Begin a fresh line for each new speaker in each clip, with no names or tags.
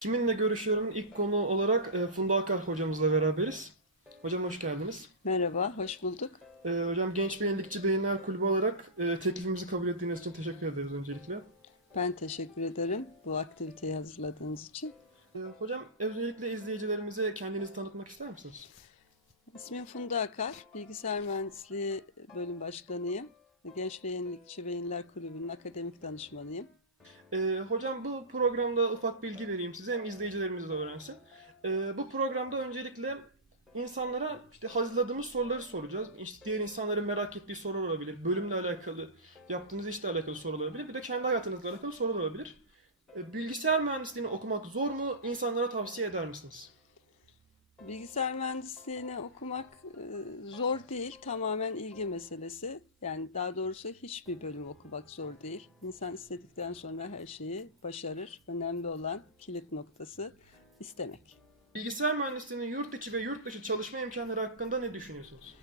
Kiminle görüşüyorum? İlk konu olarak e, Funda Akar hocamızla beraberiz. Hocam hoş geldiniz.
Merhaba, hoş bulduk.
E, hocam Genç Beyinlikçi Beyinler Kulübü olarak e, teklifimizi kabul ettiğiniz için teşekkür ederiz öncelikle.
Ben teşekkür ederim bu aktiviteyi hazırladığınız için.
Hocam öncelikle izleyicilerimize kendinizi tanıtmak ister misiniz?
İsmim Funda Akar, Bilgisayar Mühendisliği Bölüm Başkanıyım. Genç ve Yenilikçi Beyinler Kulübü'nün akademik danışmanıyım.
E, hocam bu programda ufak bilgi vereyim size hem izleyicilerimiz de öğrensin. E, bu programda öncelikle insanlara işte hazırladığımız soruları soracağız. İşte diğer insanların merak ettiği sorular olabilir. Bölümle alakalı, yaptığınız işle alakalı sorular olabilir. Bir de kendi hayatınızla alakalı sorular olabilir. E, bilgisayar mühendisliğini okumak zor mu? İnsanlara tavsiye eder misiniz?
Bilgisayar mühendisliğini okumak e, zor değil, tamamen ilgi meselesi. Yani daha doğrusu hiçbir bölüm okumak zor değil. İnsan istedikten sonra her şeyi başarır. Önemli olan kilit noktası istemek.
Bilgisayar mühendisliğinin yurt içi ve yurt dışı çalışma imkanları hakkında ne düşünüyorsunuz?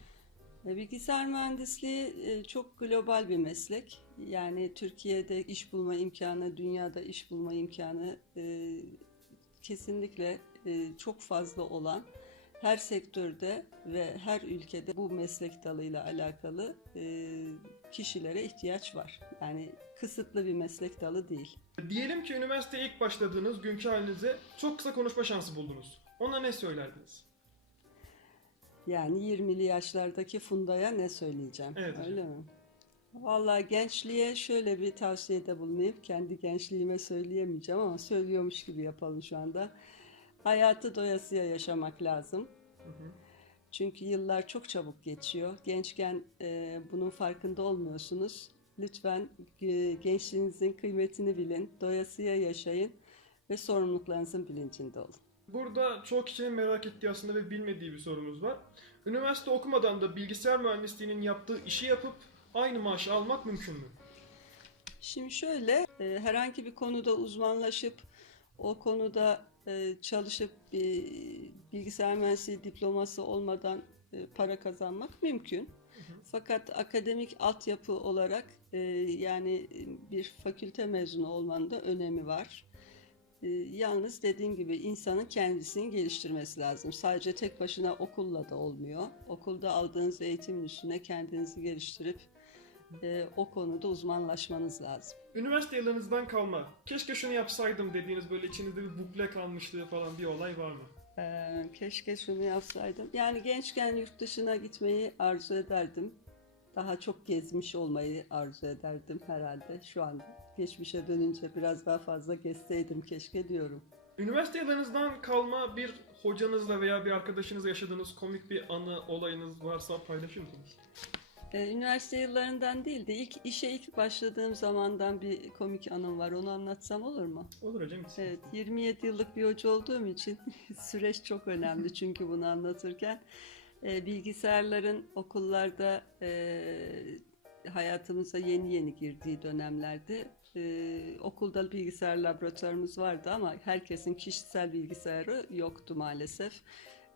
E, Bilgisayar mühendisliği e, çok global bir meslek. Yani Türkiye'de iş bulma imkanı, dünyada iş bulma imkanı kesinlikle e, çok fazla olan her sektörde ve her ülkede bu meslek dalıyla alakalı e, kişilere ihtiyaç var. Yani kısıtlı bir meslek dalı değil.
Diyelim ki üniversiteye ilk başladığınız günkü halinize çok kısa konuşma şansı buldunuz. Ona ne söylerdiniz?
Yani 20'li yaşlardaki Funda'ya ne söyleyeceğim?
Evet hocam.
Öyle mi? Vallahi gençliğe şöyle bir tavsiyede bulunayım. Kendi gençliğime söyleyemeyeceğim ama söylüyormuş gibi yapalım şu anda. Hayatı doyasıya yaşamak lazım. Çünkü yıllar çok çabuk geçiyor. Gençken e, bunun farkında olmuyorsunuz. Lütfen e, gençliğinizin kıymetini bilin, doyasıya yaşayın ve sorumluluklarınızın bilincinde olun.
Burada çoğu kişinin merak ettiği aslında ve bilmediği bir sorumuz var. Üniversite okumadan da bilgisayar mühendisliğinin yaptığı işi yapıp aynı maaşı almak mümkün mü?
Şimdi şöyle, e, herhangi bir konuda uzmanlaşıp o konuda e, çalışıp bir bilgisayar mühendisliği diploması olmadan e, para kazanmak mümkün. Fakat akademik altyapı olarak e, yani bir fakülte mezunu olmanın da önemi var. E, Yalnız dediğim gibi insanın kendisini geliştirmesi lazım. Sadece tek başına okulla da olmuyor. Okulda aldığınız eğitimin üstüne kendinizi geliştirip e, o konuda uzmanlaşmanız lazım.
Üniversite yıllarınızdan kalma. Keşke şunu yapsaydım dediğiniz böyle içinizde bir bukle kalmışlığı falan bir olay var mı?
Ee, keşke şunu yapsaydım. Yani gençken yurt dışına gitmeyi arzu ederdim. Daha çok gezmiş olmayı arzu ederdim herhalde. Şu an geçmişe dönünce biraz daha fazla gezseydim keşke diyorum.
Üniversite yıllarınızdan kalma bir hocanızla veya bir arkadaşınızla yaşadığınız komik bir anı, olayınız varsa paylaşır mısınız?
Ee, üniversite yıllarından değil de ilk işe ilk başladığım zamandan bir komik anım var. Onu anlatsam olur mu?
Olur hocam. hiç
Evet, 27 yıllık bir hoca olduğum için süreç çok önemli çünkü bunu anlatırken. E, bilgisayarların okullarda e, hayatımıza yeni yeni girdiği dönemlerde e, okulda bilgisayar laboratuvarımız vardı ama herkesin kişisel bilgisayarı yoktu maalesef.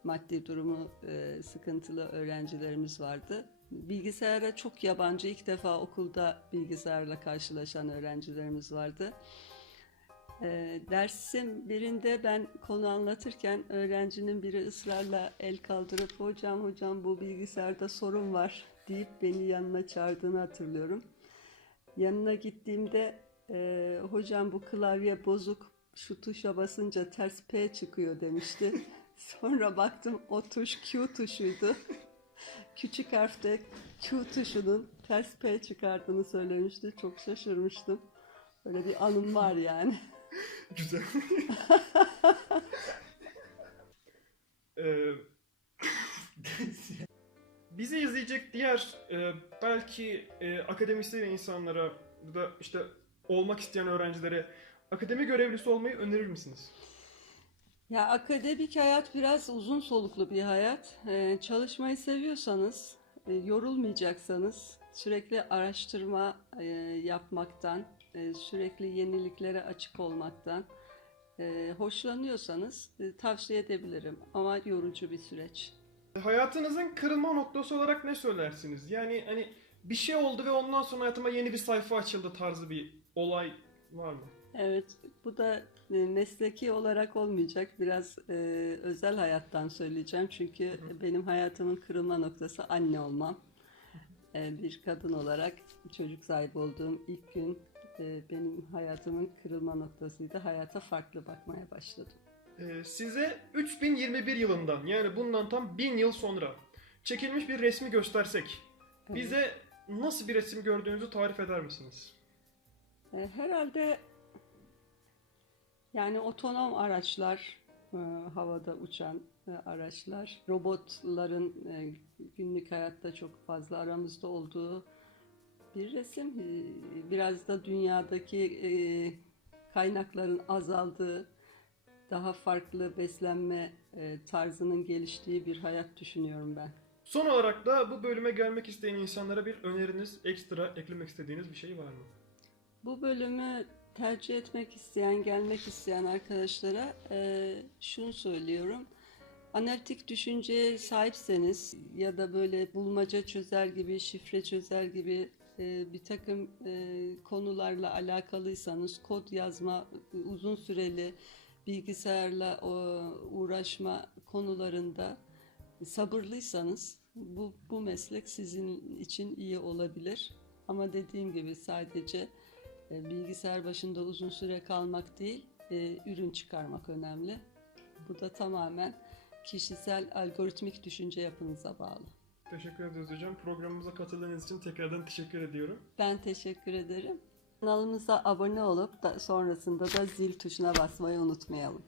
Maddi durumu e, sıkıntılı öğrencilerimiz vardı. Bilgisayara çok yabancı ilk defa okulda bilgisayarla karşılaşan öğrencilerimiz vardı. E, dersin birinde ben konu anlatırken öğrencinin biri ısrarla el kaldırıp hocam hocam bu bilgisayarda sorun var deyip beni yanına çağırdığını hatırlıyorum. Yanına gittiğimde e, hocam bu klavye bozuk şu tuşa basınca ters P çıkıyor demişti. Sonra baktım o tuş Q tuşuydu. Küçük harfte Q tuşunun ters P çıkardığını söylemişti. Çok şaşırmıştım. Böyle bir anım var yani.
Güzel. Ee, bizi izleyecek diğer e, belki e, akademisyen insanlara da işte olmak isteyen öğrencilere akademi görevlisi olmayı önerir misiniz?
Ya akademik hayat biraz uzun soluklu bir hayat. Ee, çalışmayı seviyorsanız, e, yorulmayacaksanız, sürekli araştırma e, yapmaktan, e, sürekli yeniliklere açık olmaktan e, hoşlanıyorsanız e, tavsiye edebilirim. Ama yorucu bir süreç.
Hayatınızın kırılma noktası olarak ne söylersiniz? Yani hani bir şey oldu ve ondan sonra hayatıma yeni bir sayfa açıldı tarzı bir olay var mı?
Evet, bu da Mesleki olarak olmayacak. Biraz e, özel hayattan söyleyeceğim. Çünkü benim hayatımın kırılma noktası anne olmam. E, bir kadın olarak çocuk sahibi olduğum ilk gün e, benim hayatımın kırılma noktasıydı. Hayata farklı bakmaya başladım.
Ee, size 3021 yılından yani bundan tam 1000 yıl sonra çekilmiş bir resmi göstersek bize nasıl bir resim gördüğünüzü tarif eder misiniz?
E, Herhalde yani otonom araçlar, e, havada uçan e, araçlar, robotların e, günlük hayatta çok fazla aramızda olduğu bir resim. Biraz da dünyadaki kaynakların azaldığı, daha farklı beslenme tarzının geliştiği bir hayat düşünüyorum ben.
Son olarak da bu bölüme gelmek isteyen insanlara bir öneriniz, ekstra eklemek istediğiniz bir şey var mı?
Bu bölümü tercih etmek isteyen, gelmek isteyen arkadaşlara e, şunu söylüyorum. Analitik düşünceye sahipseniz ya da böyle bulmaca çözer gibi, şifre çözer gibi e, bir takım e, konularla alakalıysanız, kod yazma, uzun süreli bilgisayarla o, uğraşma konularında sabırlıysanız bu, bu meslek sizin için iyi olabilir. Ama dediğim gibi sadece e, bilgisayar başında uzun süre kalmak değil, e, ürün çıkarmak önemli. Bu da tamamen kişisel algoritmik düşünce yapınıza bağlı.
Teşekkür ederiz hocam. Programımıza katıldığınız için tekrardan teşekkür ediyorum.
Ben teşekkür ederim. Kanalımıza abone olup da sonrasında da zil tuşuna basmayı unutmayalım.